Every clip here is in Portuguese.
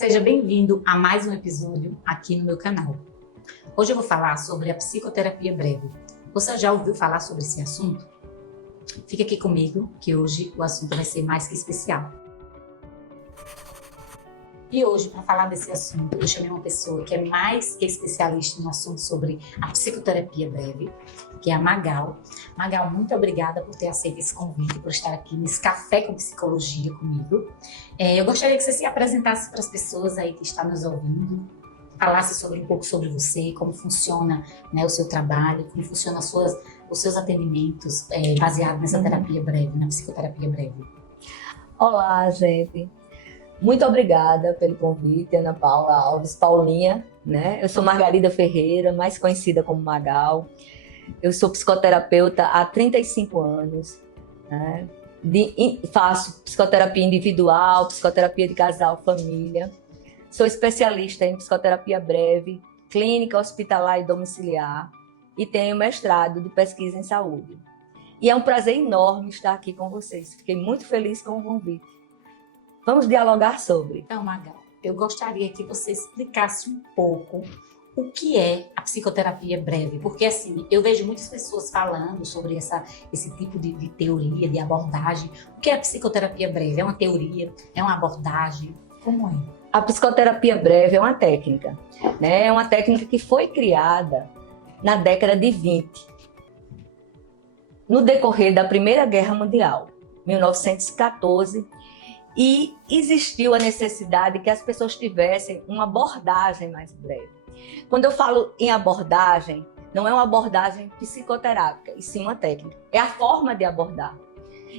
Seja bem-vindo a mais um episódio aqui no meu canal. Hoje eu vou falar sobre a psicoterapia breve. Você já ouviu falar sobre esse assunto? Fica aqui comigo que hoje o assunto vai ser mais que especial. E hoje, para falar desse assunto, eu chamei uma pessoa que é mais que especialista no assunto sobre a psicoterapia breve, que é a Magal. Magal, muito obrigada por ter aceito esse convite, por estar aqui nesse Café com Psicologia comigo. Eu gostaria que você se apresentasse para as pessoas aí que estão nos ouvindo, falasse um pouco sobre você, como funciona, né, o seu trabalho, como funcionam os seus atendimentos baseados nessa terapia breve, na psicoterapia breve. Olá, gente. Muito obrigada pelo convite, Ana Paula Alves, Paulinha, né? Eu sou Margarida Ferreira, mais conhecida como Magal. Eu sou psicoterapeuta há 35 anos, né? Faço psicoterapia individual, psicoterapia de casal, família. Sou especialista em psicoterapia breve, clínica, hospitalar e domiciliar e tenho mestrado de pesquisa em saúde. E é um prazer enorme estar aqui com vocês. Fiquei muito feliz com o convite. Vamos dialogar sobre. Então, Magal, eu gostaria que você explicasse um pouco o que é a psicoterapia breve, porque assim, eu vejo muitas pessoas falando sobre esse tipo de teoria, de abordagem. O que é a psicoterapia breve? É uma teoria? É uma abordagem? Como é? A psicoterapia breve é uma técnica, né? É uma técnica que foi criada na década de 20, no decorrer da Primeira Guerra Mundial, 1914, e existiu a necessidade que as pessoas tivessem uma abordagem mais breve. Quando eu falo em abordagem, não é uma abordagem psicoterápica, e sim uma técnica. É a forma de abordar.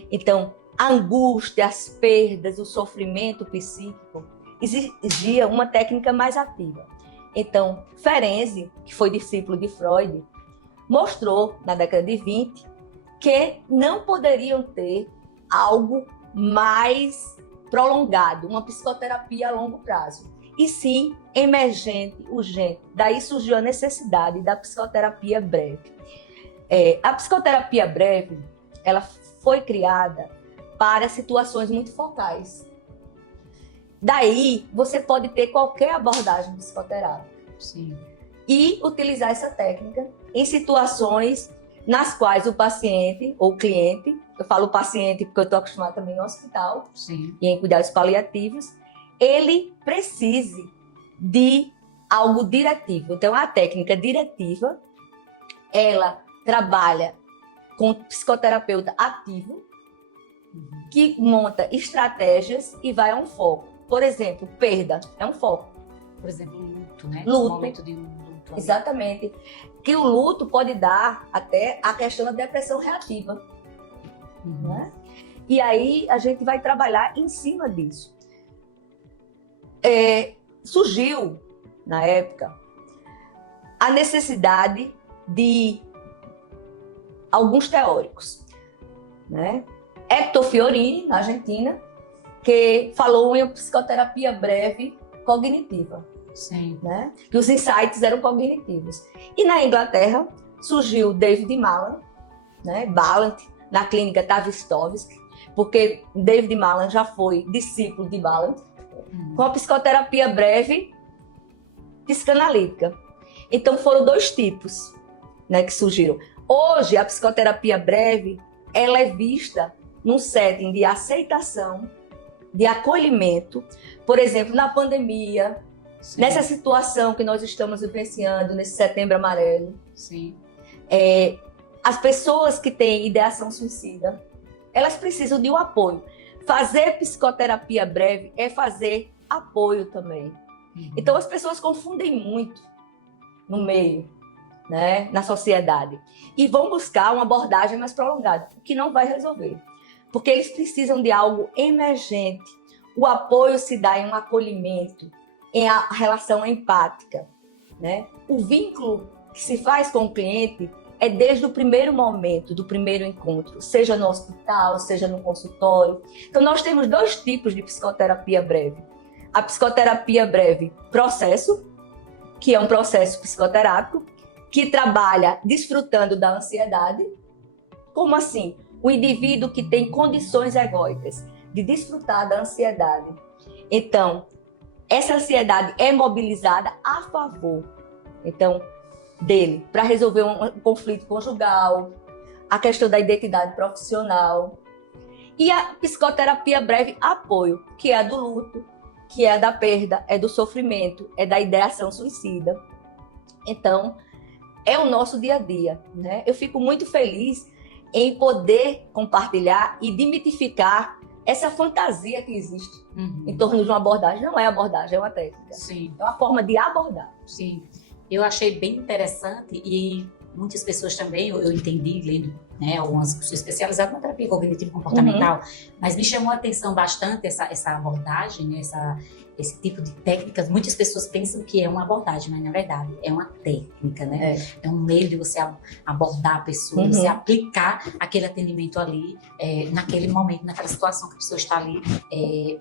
Então, a angústia, as perdas, o sofrimento psíquico exigia uma técnica mais ativa. Então, Ferenczi, que foi discípulo de Freud, mostrou na década de 20 que não poderiam ter algo mais prolongado, uma psicoterapia a longo prazo, e sim emergente, urgente. Daí surgiu a necessidade da psicoterapia breve. A psicoterapia breve, ela foi criada para situações muito focais. Daí você pode ter qualquer abordagem psicoterápica. Sim. E utilizar essa técnica em situações nas quais o paciente ou o cliente, eu falo paciente porque eu estou acostumada também no hospital, sim, e em cuidados paliativos, ele precise de algo diretivo. Então, a técnica diretiva, ela trabalha com um psicoterapeuta ativo, que monta estratégias e vai a um foco. Por exemplo, perda é um foco. Por exemplo, luto, né? Luto. O momento de um luto. Exatamente. Que o luto pode dar até a questão da depressão reativa. Né? E aí a gente vai trabalhar em cima disso. Surgiu, na época, a necessidade de alguns teóricos. Né? Hector Fiorini, na Argentina, que falou em psicoterapia breve cognitiva. Sim. Né? Que os insights eram cognitivos. E na Inglaterra surgiu David Malan, né? Ballant, na clínica Tavistock, porque David Malan já foi discípulo de Ballant, com a psicoterapia breve psicanalítica. Então foram dois tipos, né, que surgiram. Hoje a psicoterapia breve ela é vista num setting de aceitação, de acolhimento, por exemplo, na pandemia. Sim. Nessa situação que nós estamos vivenciando, nesse Setembro Amarelo. Sim. As pessoas que têm ideação suicida, elas precisam de um apoio. Fazer psicoterapia breve é fazer apoio também. Então as pessoas confundem muito no meio, né, na sociedade, e vão buscar uma abordagem mais prolongada, o que não vai resolver, porque eles precisam de algo emergente. O apoio se dá em um acolhimento, em a relação empática, né? O vínculo que se faz com o cliente é desde o primeiro momento, do primeiro encontro, seja no hospital, seja no consultório. Então, nós temos dois tipos de psicoterapia breve. A psicoterapia breve processo, que é um processo psicoterápico, que trabalha desfrutando da ansiedade. Como assim? O indivíduo que tem condições egóicas de desfrutar da ansiedade. Então, essa ansiedade é mobilizada a favor, então, dele, para resolver um conflito conjugal, a questão da identidade profissional. E a psicoterapia breve apoio, que é a do luto, que é a da perda, é do sofrimento, é da ideação suicida. Então, é o nosso dia a dia, né? Eu fico muito feliz em poder compartilhar e demitificar essa fantasia que existe em torno de uma abordagem. Não é abordagem, é uma técnica. Sim. É uma forma de abordar. Sim. Eu achei bem interessante e muitas pessoas também, eu entendi lendo, né, algumas pessoas especializadas na terapia cognitivo-comportamental, mas me chamou a atenção bastante essa abordagem, né, esse tipo de técnicas. Muitas pessoas pensam que é uma abordagem, mas na verdade é uma técnica, né? É um meio de você abordar a pessoa, você aplicar aquele atendimento ali, naquele momento, naquela situação que a pessoa está ali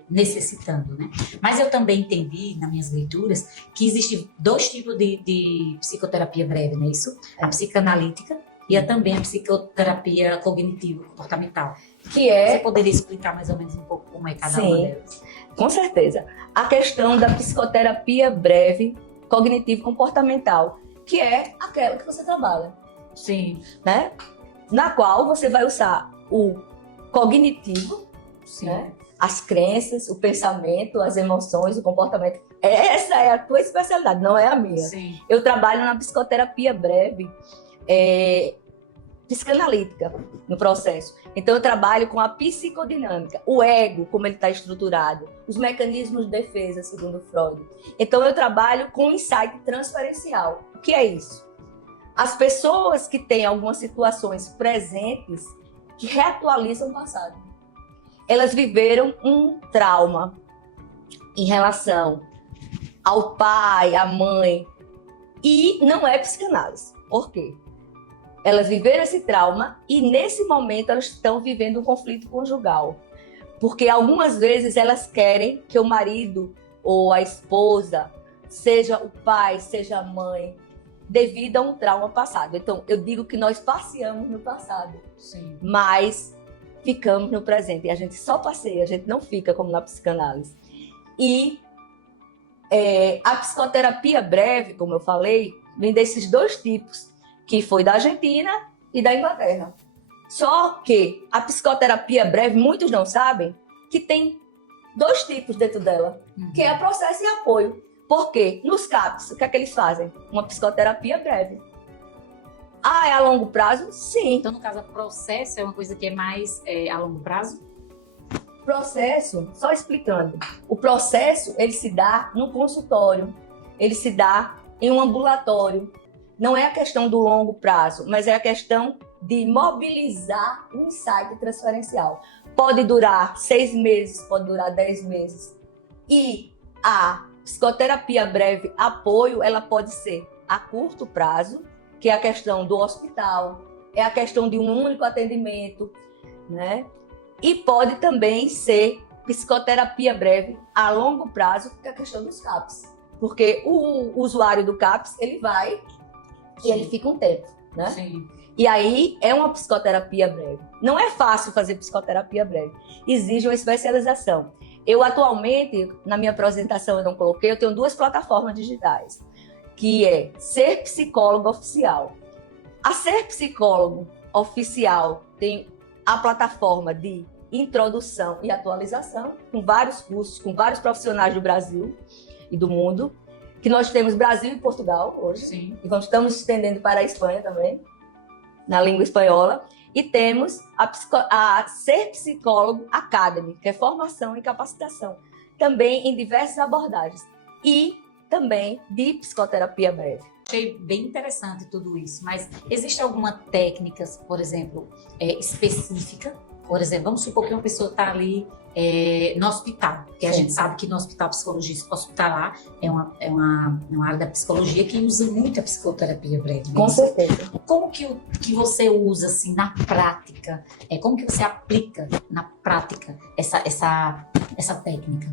necessitando, né? Mas eu também entendi, nas minhas leituras, que existem dois tipos de psicoterapia breve, não é isso? A psicanalítica e também a psicoterapia cognitivo-comportamental. Você poderia explicar mais ou menos um pouco como é cada uma delas? Com certeza. A questão da psicoterapia breve cognitivo-comportamental, que é aquela que você trabalha. Sim. Né? Na qual você vai usar o cognitivo, né? As crenças, o pensamento, as emoções, o comportamento. Essa é a tua especialidade, não é a minha. Sim. Eu trabalho na psicoterapia breve psicanalítica no processo. Então eu trabalho com a psicodinâmica, o ego, como ele está estruturado, os mecanismos de defesa, segundo Freud. Então eu trabalho com insight transferencial. O que é isso? As pessoas que têm algumas situações presentes que reatualizam o passado. Elas viveram um trauma em relação ao pai, à mãe, e não é psicanálise. Por quê? Elas viveram esse trauma e, nesse momento, elas estão vivendo um conflito conjugal. Porque, algumas vezes, elas querem que o marido ou a esposa, seja o pai, seja a mãe, devido a um trauma passado. Então, eu digo que nós passeamos no passado, mas ficamos no presente. E a gente só passeia, a gente não fica como na psicanálise. E a psicoterapia breve, como eu falei, vem desses dois tipos, que foi da Argentina e da Inglaterra. Só que a psicoterapia breve, muitos não sabem, que tem dois tipos dentro dela, que é processo e apoio. Por quê? Nos CAPs, o que é que eles fazem? Uma psicoterapia breve. Ah, é a longo prazo? Sim. Então, no caso, o processo é uma coisa que é mais a longo prazo? Processo, só explicando, o processo ele se dá no consultório, ele se dá em um ambulatório. Não é a questão do longo prazo, mas é a questão de mobilizar um insight transferencial. Pode durar 6 meses, pode durar 10 meses. E a psicoterapia breve apoio, ela pode ser a curto prazo, que é a questão do hospital, é a questão de um único atendimento, né? E pode também ser psicoterapia breve a longo prazo, que é a questão dos CAPs. Porque o usuário do CAPs, ele vai e ele fica um tempo, né? Sim. E aí é uma psicoterapia breve. Não é fácil fazer psicoterapia breve. Exige uma especialização. Eu atualmente, na minha apresentação eu não coloquei, eu tenho 2 plataformas digitais, que é Ser Psicólogo Oficial. A Ser Psicólogo Oficial tem a plataforma de introdução e atualização, com vários cursos, com vários profissionais do Brasil e do mundo, que nós temos Brasil e Portugal hoje. Sim. E estamos estendendo para a Espanha também, na língua espanhola. E temos a Ser Psicólogo Academy, que é formação e capacitação, também em diversas abordagens. E também de psicoterapia breve. Achei bem interessante tudo isso, mas existe alguma técnica, por exemplo, específica? Por exemplo, vamos supor que uma pessoa está ali no hospital, porque a gente sabe que no hospital, psicologia hospitalar é uma área da psicologia que usa muito a psicoterapia breve. Com certeza. Como que você usa assim na prática? Como que você aplica na prática essa técnica?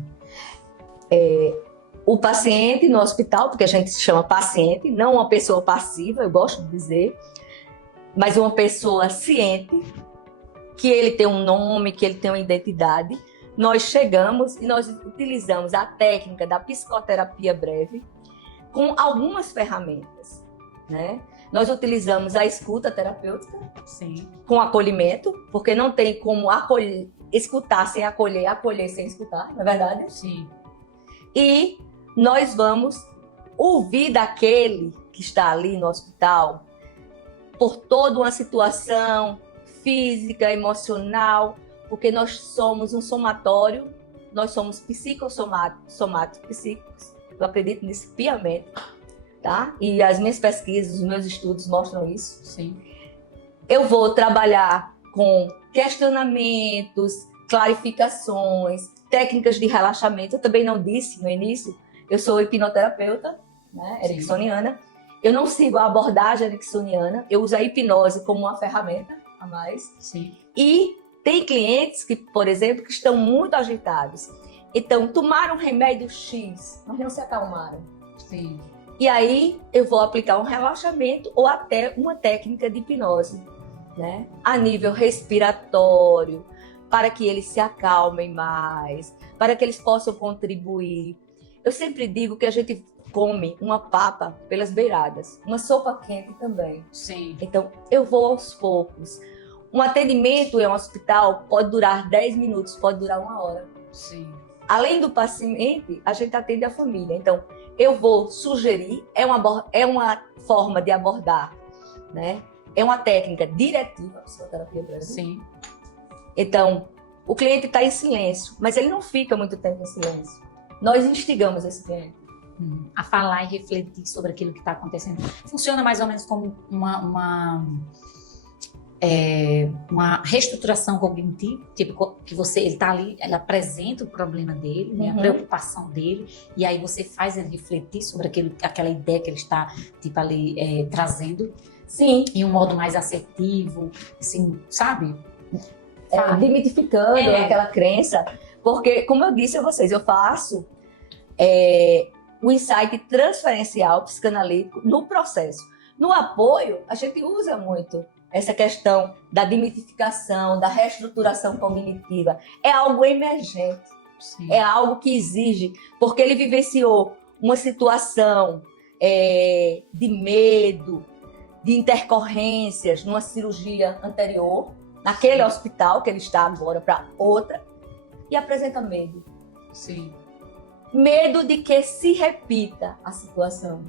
O paciente no hospital, porque a gente se chama paciente, não uma pessoa passiva, eu gosto de dizer, mas uma pessoa ciente, que ele tem um nome, que ele tem uma identidade, nós chegamos e nós utilizamos a técnica da psicoterapia breve com algumas ferramentas, né? Nós utilizamos a escuta terapêutica, Sim. com acolhimento, porque não tem como escutar sem acolher, acolher sem escutar, não é verdade? Sim. E nós vamos ouvir daquele que está ali no hospital por toda uma situação física, emocional, porque nós somos um somatório, nós somos psicossomáticos, psíquicos, eu acredito nisso piamente, tá? E as minhas pesquisas, os meus estudos mostram isso. Sim. Eu vou trabalhar com questionamentos, clarificações, técnicas de relaxamento. Eu também não disse no início, eu sou hipnoterapeuta, né, ericksoniana. Eu não sigo a abordagem ericksoniana, eu uso a hipnose como uma ferramenta a mais. Sim. E tem clientes que, por exemplo, que estão muito agitados. Então, tomaram um remédio X, mas não se acalmaram. Sim. E aí, eu vou aplicar um relaxamento ou até uma técnica de hipnose, né? A nível respiratório, para que eles se acalmem mais, para que eles possam contribuir. Eu sempre digo que a gente come uma papa pelas beiradas, uma sopa quente também. Sim. Então, eu vou aos poucos. Um atendimento em um hospital pode durar 10 minutos, pode durar 1 hora. Sim. Além do paciente, a gente atende a família. Então, eu vou sugerir, é uma forma de abordar, né? É uma técnica diretiva, a psicoterapia breve. Sim. Então, o cliente está em silêncio, mas ele não fica muito tempo em silêncio. Nós instigamos esse cliente A falar e refletir sobre aquilo que está acontecendo. Funciona mais ou menos como uma reestruturação cognitiva, tipo que ele está ali, ele apresenta o problema dele, né, a preocupação dele, e aí você faz ele refletir sobre aquela ideia que ele está tipo ali trazendo. Sim. Em um modo mais assertivo, assim, sabe? Demitificando aquela crença, porque, como eu disse a vocês, eu faço o insight transferencial psicanalítico no processo. No apoio, a gente usa muito essa questão da demitificação, da reestruturação cognitiva. É algo emergente, Sim. É algo que exige, porque ele vivenciou uma situação de medo, de intercorrências numa cirurgia anterior, naquele hospital que ele está agora para outra, e apresenta medo. Sim. Medo de que se repita a situação.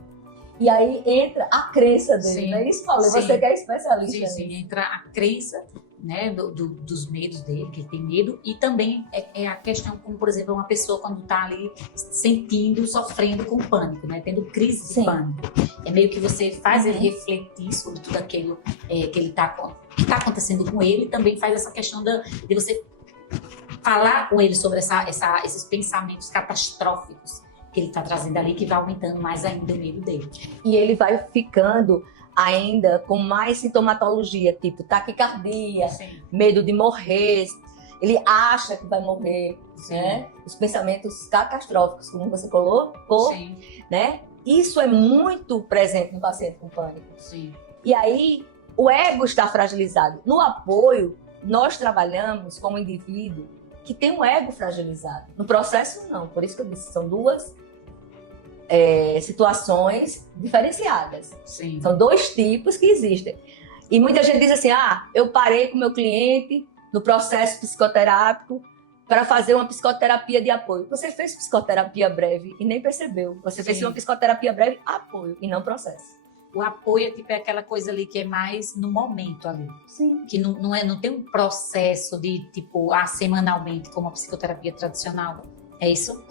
E aí entra a crença dele, Sim. não é isso, Paulo? Sim. Você que é especialista Sim, nisso. sim, entra a crença, né, dos medos dele, que ele tem medo, e também é a questão como, por exemplo, uma pessoa quando está ali sentindo, sofrendo com pânico, né, tendo crise de Sim. pânico. É meio que você faz ele refletir sobre tudo aquilo que está acontecendo com ele, e também faz essa questão de você falar com ele sobre esses pensamentos catastróficos que ele está trazendo ali, que vai aumentando mais ainda o medo dele. E ele vai ficando ainda com mais sintomatologia, tipo taquicardia, Sim. medo de morrer, ele acha que vai morrer, né? Os pensamentos catastróficos, como você colocou, Sim. né? Isso é muito presente no paciente com pânico. Sim. E aí, o ego está fragilizado. No apoio, nós trabalhamos como indivíduo que tem um ego fragilizado. No processo, não. Por isso que eu disse, são duas situações diferenciadas. Sim. São 2 tipos que existem. E muita gente diz assim, eu parei com meu cliente no processo psicoterápico para fazer uma psicoterapia de apoio. Você fez psicoterapia breve e nem percebeu. Você fez uma psicoterapia breve apoio e não processo. O apoio é aquela coisa ali que é mais no momento ali. Sim. Que não tem um processo de tipo, semanalmente, como a psicoterapia tradicional. É isso?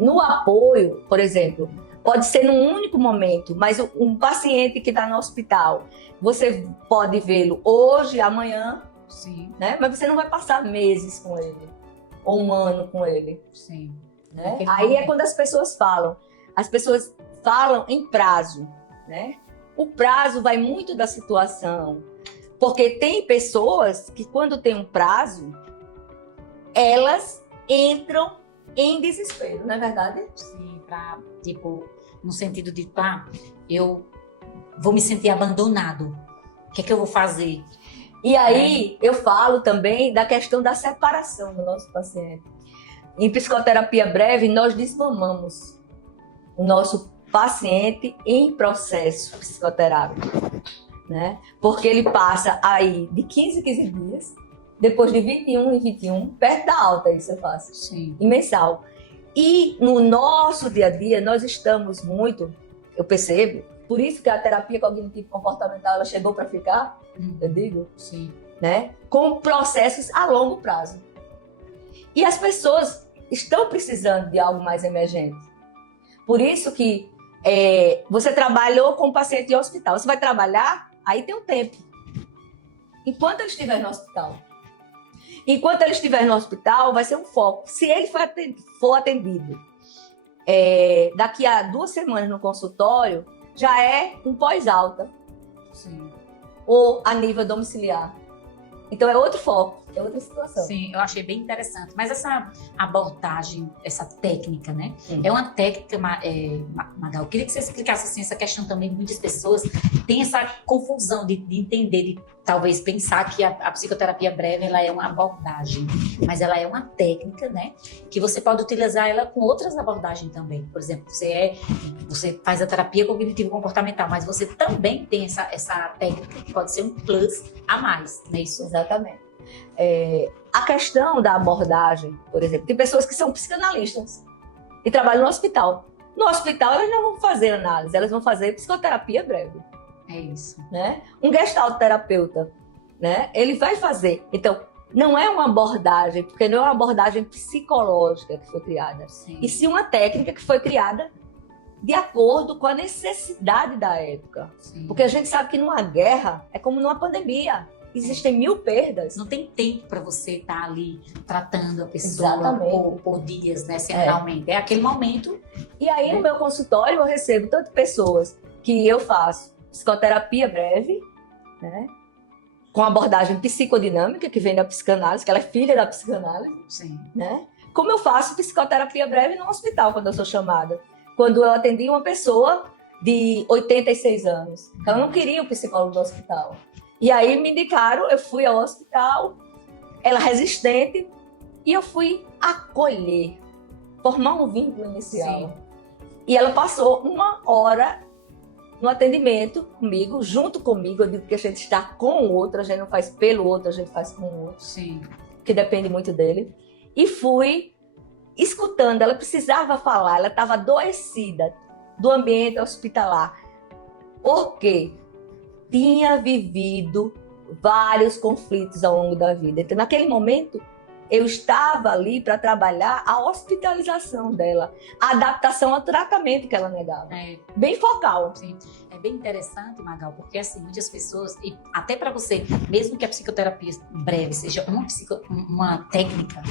No apoio, por exemplo, pode ser num único momento, mas um paciente que está no hospital, você pode vê-lo hoje, amanhã, Sim. né? Mas você não vai passar meses com ele, ou 1 ano com ele. Sim. Né? Aí é quando as pessoas falam em prazo, né? O prazo vai muito da situação, porque tem pessoas que quando tem um prazo, elas entram em desespero, não é verdade? Sim, no sentido de, eu vou me sentir abandonado. O que é que eu vou fazer? E aí eu falo também da questão da separação do nosso paciente. Em psicoterapia breve, nós desmamamos o nosso paciente em processo psicoterápico, né? Porque ele passa aí de 15 em 15 dias, depois de 21 em 21, perto da alta, isso eu faço, Sim. e mensal. E no nosso dia a dia, nós estamos muito, eu percebo, por isso que a terapia cognitivo-comportamental ela chegou para ficar, eu digo, Sim. né? Com processos a longo prazo. E as pessoas estão precisando de algo mais emergente. Por isso que você trabalhou com o paciente em hospital. Você vai trabalhar, aí tem um tempo. Enquanto ele estiver no hospital. Enquanto ele estiver no hospital, vai ser um foco. Se ele for atendido daqui a 2 semanas no consultório, já é um pós-alta. Sim. Ou a nível domiciliar. Então é outro foco, é outra situação. Sim, eu achei bem interessante. Mas essa abordagem, essa técnica, né? É uma técnica, Magal, eu queria que você explicasse assim, essa questão também. Muitas pessoas têm essa confusão de entender, de talvez pensar que a psicoterapia breve ela é uma abordagem, mas ela é uma técnica, né? Que você pode utilizar ela com outras abordagens também. Por exemplo, você faz a terapia cognitivo-comportamental, mas você também tem essa técnica que pode ser um plus a mais, não é isso? Exatamente. A questão da abordagem, por exemplo, tem pessoas que são psicanalistas e trabalham no hospital. No hospital, elas não vão fazer análise, elas vão fazer psicoterapia breve. É isso. Né? Um gestalterapeuta, né? Ele vai fazer. Então, não é uma abordagem, porque não é uma abordagem psicológica que foi criada, Sim. e sim uma técnica que foi criada de acordo com a necessidade da época. Sim. Porque a gente sabe que numa guerra é como numa pandemia. Existem 1000 perdas. Não tem tempo para você estar ali tratando a pessoa por dias, né, semanalmente. É aquele momento. E aí, no meu consultório, eu recebo tanto pessoas que eu faço psicoterapia breve, né, com abordagem psicodinâmica, que vem da psicanálise, que ela é filha da psicanálise. Sim. Né? Como eu faço psicoterapia breve no hospital, quando eu sou chamada. Quando eu atendi uma pessoa de 86 anos, ela não queria o psicólogo do hospital. E aí me indicaram, eu fui ao hospital, ela resistente, e eu fui acolher, formar um vínculo inicial. Sim. E ela passou 1 hora no atendimento comigo, junto comigo. Eu digo que a gente está com o outro, a gente não faz pelo outro, a gente faz com o outro. Sim. Que depende muito dele. E fui escutando, ela precisava falar, ela estava adoecida do ambiente hospitalar. Por quê? Tinha vivido vários conflitos ao longo da vida. Então, naquele momento, eu estava ali para trabalhar a hospitalização dela, a adaptação ao tratamento que ela negava. Bem focal. Sim. É bem interessante, Magal, porque assim, muitas pessoas, e até para você, mesmo que a psicoterapia breve seja uma técnica,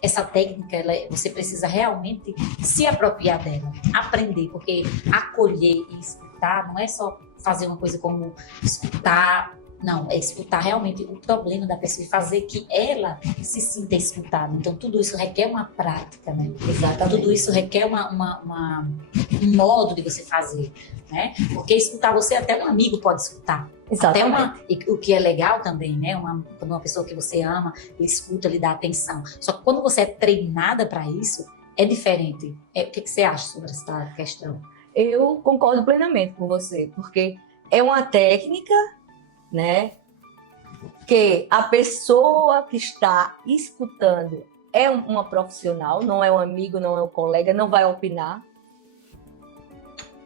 essa técnica, você precisa realmente se apropriar dela, aprender, porque acolher e escutar não é só fazer uma coisa como escutar. Não, é escutar realmente o problema da pessoa e fazer que ela se sinta escutada. Então, tudo isso requer uma prática, né? Exatamente. Tudo isso requer um modo de você fazer, né? Porque escutar você, até um amigo pode escutar. Exatamente. E o que é legal também, né? Uma pessoa que você ama, ele escuta, ele dá atenção. Só que quando você é treinada para isso, é diferente. O que você acha sobre essa questão? Eu concordo plenamente com você, porque é uma técnica, né, que a pessoa que está escutando é uma profissional, não é um amigo, não é um colega, não vai opinar,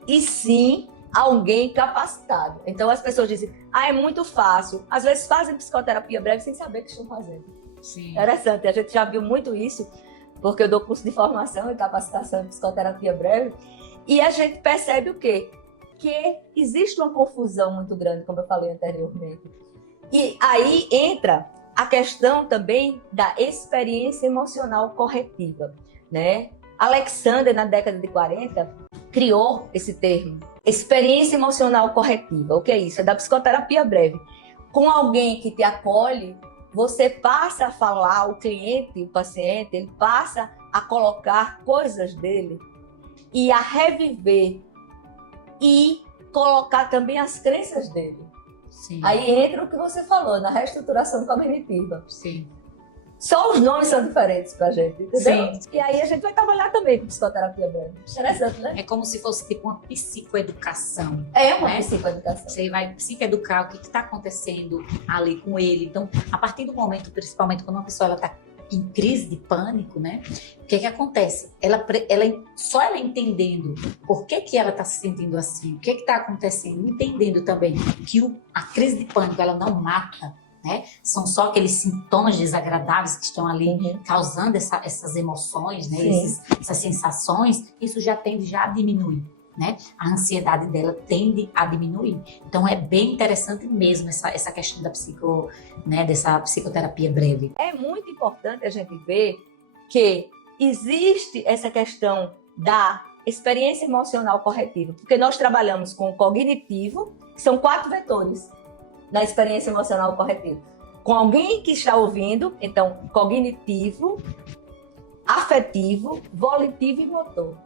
e sim alguém capacitado. Então as pessoas dizem, é muito fácil. Às vezes fazem psicoterapia breve sem saber o que estão fazendo. Sim. Interessante, a gente já viu muito isso, porque eu dou curso de formação e capacitação em psicoterapia breve, e a gente percebe o quê? Que existe uma confusão muito grande, como eu falei anteriormente. E aí entra a questão também da experiência emocional corretiva, né? Alexander, na década de 40, criou esse termo, experiência emocional corretiva. O que é isso? É da psicoterapia breve. Com alguém que te acolhe, você passa a falar, o cliente, o paciente, ele passa a colocar coisas dele e a reviver e colocar também as crenças dele. Sim. Aí entra o que você falou, na reestruturação cognitiva. Sim. Só os nomes são diferentes pra gente, entendeu? Sim. E aí a gente vai trabalhar também com psicoterapia breve. Interessante, né? É como se fosse tipo uma psicoeducação. É uma né? psicoeducação. Você vai psicoeducar o que está acontecendo ali com ele. Então, a partir do momento, principalmente quando uma pessoa está em crise de pânico, né? O que acontece? Só ela entendendo por que ela está se sentindo assim, o que está acontecendo, entendendo também que a crise de pânico ela não mata, né? São só aqueles sintomas desagradáveis que estão ali causando essas emoções, né? Essas sensações, isso já tende a diminuir. Né? A ansiedade dela tende a diminuir. Então é bem interessante mesmo essa questão dessa psicoterapia breve. É muito importante a gente ver que existe essa questão da experiência emocional corretiva, porque nós trabalhamos com o cognitivo, que são 4 vetores na experiência emocional corretiva. Com alguém que está ouvindo, então cognitivo, afetivo, volitivo e motor.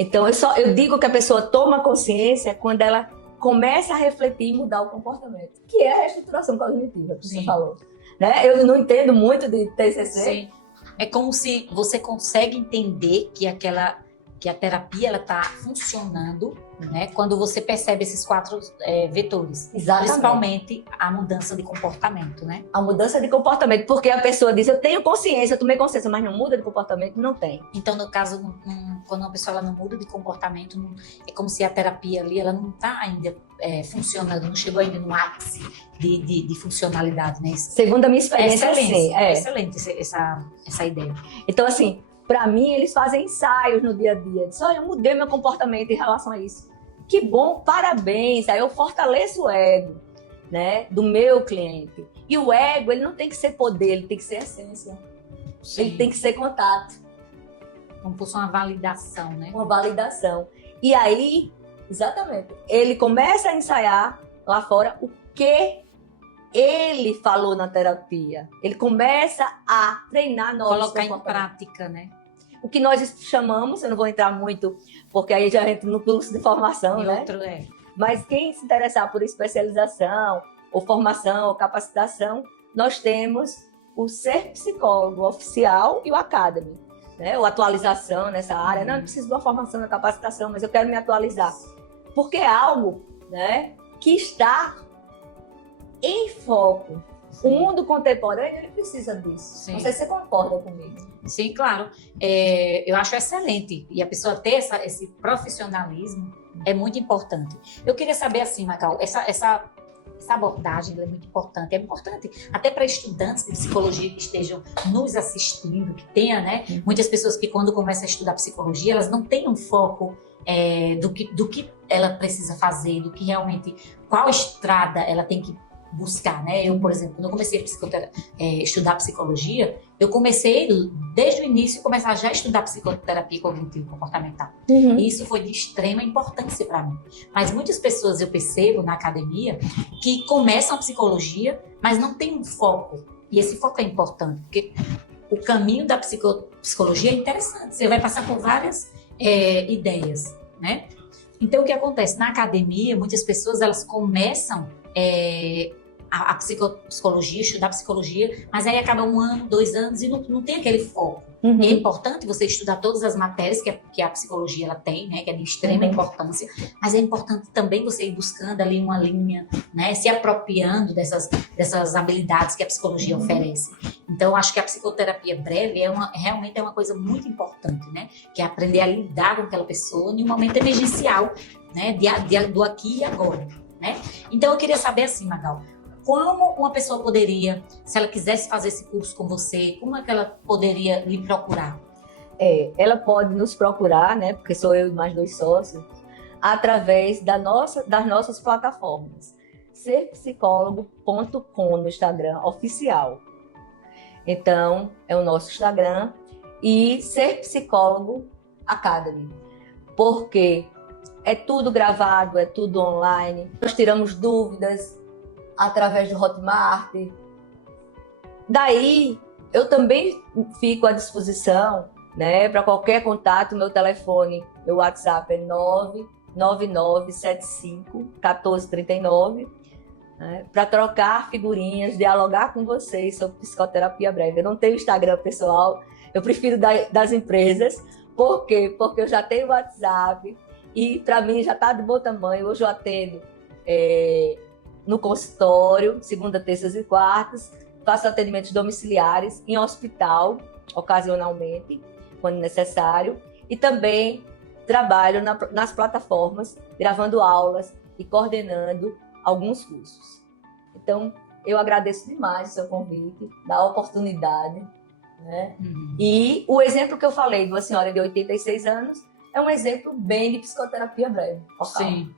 Então, eu digo que a pessoa toma consciência quando ela começa a refletir e mudar o comportamento, que é a reestruturação cognitiva, que você falou. Né? Eu não entendo muito de TCC. Sim. É como se você consegue entender que a terapia está funcionando, né? Quando você percebe esses 4 vetores. Exatamente. Principalmente a mudança de comportamento, né? A mudança de comportamento, porque a pessoa diz, eu tenho consciência, eu tomei consciência, mas não muda de comportamento, não tem. Então, no caso, quando uma pessoa ela não muda de comportamento, é como se a terapia ali, ela não está ainda funcionando, não chegou ainda no ápice de funcionalidade, né? Segundo a minha experiência, sim. É excelente essa ideia. Então, assim, para mim, eles fazem ensaios no dia a dia. Diz, olha, eu mudei meu comportamento em relação a isso. Que bom, parabéns. Aí eu fortaleço o ego, né, do meu cliente. E o ego, ele não tem que ser poder, ele tem que ser essência. Sim. Ele tem que ser contato. Como fosse uma validação, né? Uma validação. E aí, exatamente, ele começa a ensaiar lá fora o que ele falou na terapia. Ele começa a treinar novos colocar em prática, né? O que nós chamamos, eu não vou entrar muito, porque aí já entra no curso de formação, né? Mas quem se interessar por especialização, ou formação, ou capacitação, nós temos o Ser Psicólogo Oficial e o Academy, né? Ou atualização nessa área. Não, eu preciso de uma formação, uma capacitação, mas eu quero me atualizar. Porque é algo, né, que está em foco. O mundo contemporâneo, ele precisa disso. Sim. Não sei se você concorda comigo. Sim, claro. Eu acho excelente. E a pessoa ter esse profissionalismo é muito importante. Eu queria saber, assim, Magal, essa abordagem é muito importante. É importante até para estudantes de psicologia que estejam nos assistindo, que tenha, né? Muitas pessoas que quando começam a estudar psicologia, elas não têm um foco do que ela precisa fazer, do que realmente, qual estrada ela tem que buscar, né? Eu, por exemplo, quando eu comecei a estudar psicologia, eu comecei, desde o início, começar já a estudar psicoterapia cognitivo-comportamental. E isso foi de extrema importância para mim. Mas muitas pessoas, eu percebo na academia, que começam a psicologia, mas não tem um foco. E esse foco é importante, porque o caminho da psicologia é interessante. Você vai passar por várias ideias, né? Então, o que acontece? Na academia, muitas pessoas, elas começam a psicologia, estudar psicologia, mas aí acaba 1 ano, 2 anos e não tem aquele foco. É importante você estudar todas as matérias que a psicologia ela tem, né, que é de extrema importância, mas é importante também você ir buscando ali uma linha, né, se apropriando dessas habilidades que a psicologia oferece. Então, eu acho que a psicoterapia breve realmente é uma coisa muito importante, né, que é aprender a lidar com aquela pessoa em um momento emergencial, né, do aqui e agora. Né? Então, eu queria saber assim, Magal, como uma pessoa poderia, se ela quisesse fazer esse curso com você, como é que ela poderia lhe procurar? Ela pode nos procurar, né, porque sou eu e mais 2 sócios, através das nossas plataformas. serpsicólogo.com no Instagram oficial. Então, é o nosso Instagram. E Ser Psicólogo Academy. Porque é tudo gravado, é tudo online. Nós tiramos dúvidas através do Hotmart. Daí, eu também fico à disposição, né, para qualquer contato. Meu telefone, meu WhatsApp é 99975 1439. né, para trocar figurinhas, dialogar com vocês sobre psicoterapia breve. Eu não tenho Instagram pessoal, eu prefiro das empresas. Por quê? Porque eu já tenho WhatsApp e para mim já está de bom tamanho. Hoje eu atendo no consultório, segunda, terças e quartas, faço atendimentos domiciliares em hospital, ocasionalmente, quando necessário, e também trabalho nas plataformas, gravando aulas e coordenando alguns cursos. Então, eu agradeço demais o seu convite, da oportunidade, né? E o exemplo que eu falei de uma senhora de 86 anos é um exemplo bem de psicoterapia breve. Sim,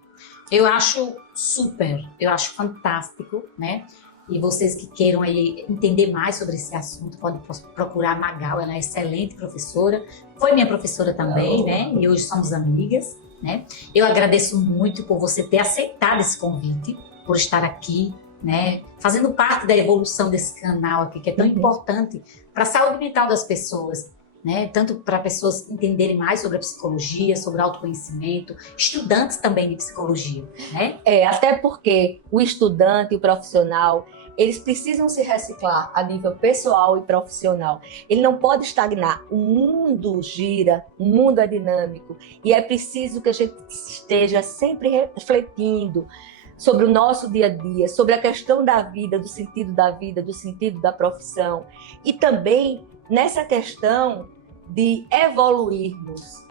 eu acho super, eu acho fantástico, né? E vocês que queiram aí entender mais sobre esse assunto, podem procurar a Magal, ela é excelente professora, foi minha professora também, né? E hoje somos amigas, né? Eu agradeço muito por você ter aceitado esse convite, por estar aqui, né? Fazendo parte da evolução desse canal aqui, que é tão importante para a saúde mental das pessoas, né? Tanto para pessoas entenderem mais sobre a psicologia, sobre o autoconhecimento, estudantes também de psicologia, né? Até porque o estudante e o profissional, eles precisam se reciclar a nível pessoal e profissional. Ele não pode estagnar. O mundo gira, o mundo é dinâmico e é preciso que a gente esteja sempre refletindo sobre o nosso dia a dia, sobre a questão da vida, do sentido da profissão e também nessa questão de evoluirmos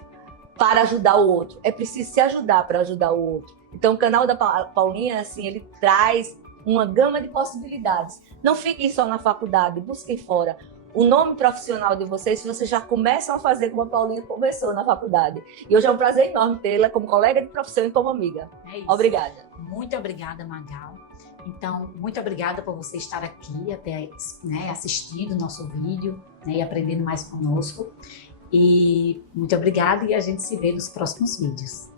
para ajudar o outro. É preciso se ajudar para ajudar o outro. Então o canal da Paulinha, assim, ele traz uma gama de possibilidades. Não fiquem só na faculdade, busquem fora. O nome profissional de vocês já começam a fazer como a Paulinha começou na faculdade. E hoje é um prazer enorme tê-la como colega de profissão e como amiga. É isso. Obrigada. Muito obrigada, Magal. Então, muito obrigada por você estar aqui, até, né, assistindo o nosso vídeo, né, e aprendendo mais conosco. E muito obrigada e a gente se vê nos próximos vídeos.